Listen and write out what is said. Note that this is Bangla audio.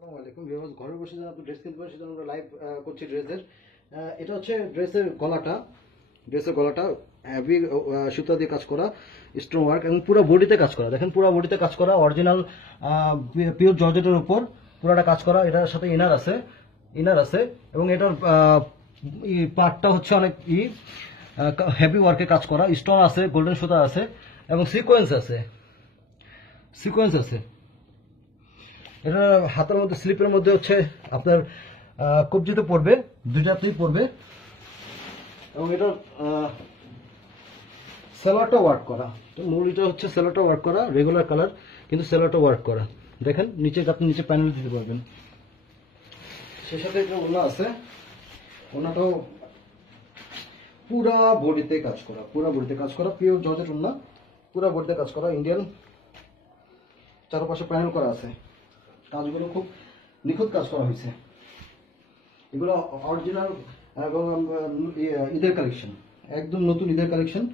আসসালামু আলাইকুম ভিউয়ার্স, ঘরে বসে যারা আপনি ড্রেস কিনতে পারেন সেটা আমরা লাইভ করছি ড্রেসের। এটা হচ্ছে ড্রেসের গলাটা হেভি সুতা দিয়ে কাজ করা, স্টোন ওয়ার্ক এবং পুরো বডিতে কাজ করা। দেখেন পুরো বডিতে কাজ করা, অরিজিনাল পিওর জর্জেটের উপর পুরোটা কাজ করা। এটার সাথে ইনার আছে এবং এটার পার্টটা হচ্ছে অনেক হেভি ওয়ার্কে কাজ করা, স্টোন আছে, গোল্ডেন সুতা আছে এবং সিকোয়েন্স আছে। এটা হাতের মধ্যে স্লিপের মধ্যে হচ্ছে আপনার কবজিতে পড়বে, দুইটাতেই পড়বে এবং এটার সেলারটা ওয়ার্ক করা। মূলটা হচ্ছে সেলারটা ওয়ার্ক করা, রেগুলার কালার কিন্তু সেলারটা ওয়ার্ক করা। দেখেন আপনি নিচে প্যানেল দিতে পারবেন। সেই সাথে একটা ওড়না আছে, ওড়নাটাও পুরা বডিতে কাজ করা, পিওর জর্জেট ওড়না, পুরা বডিতে কাজ করা, ইন্ডিয়ান। চারপাশে প্যানেল করা আছে, কাজগুলো খুব নিখুঁত কাজ করা হয়েছে। এগুলো অরিজিনাল এবং ঈদের কালেকশন, একদম নতুন ঈদের কালেকশন।